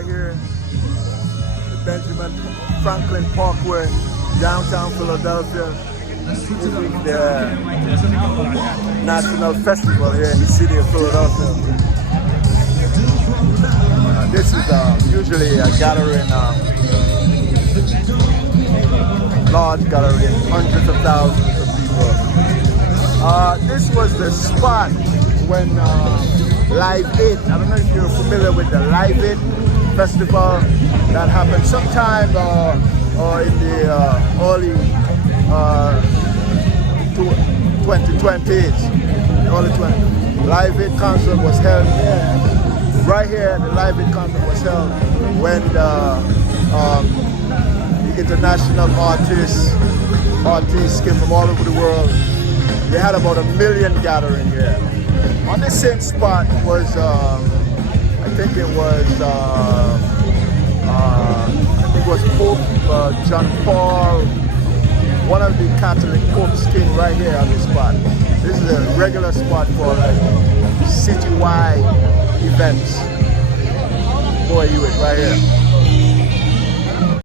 right here, the Benjamin Franklin Parkway, downtown Philadelphia. This is the National Festival here in the city of Philadelphia. This is usually a gathering, large gathering, hundreds of thousands of people. This was the spot when Live It, I don't know if you're familiar with the Live It festival that happened sometime in the early 2020s. Live It concert was held here. Right here, the Live It concert was held when the international artists came from all over the world. They had about 1 million gathering here. On the same spot was, I think it was Pope John Paul, one of the Catholic popes came right here on this spot. This is a regular spot for like citywide events. Boy, Hewitt right here.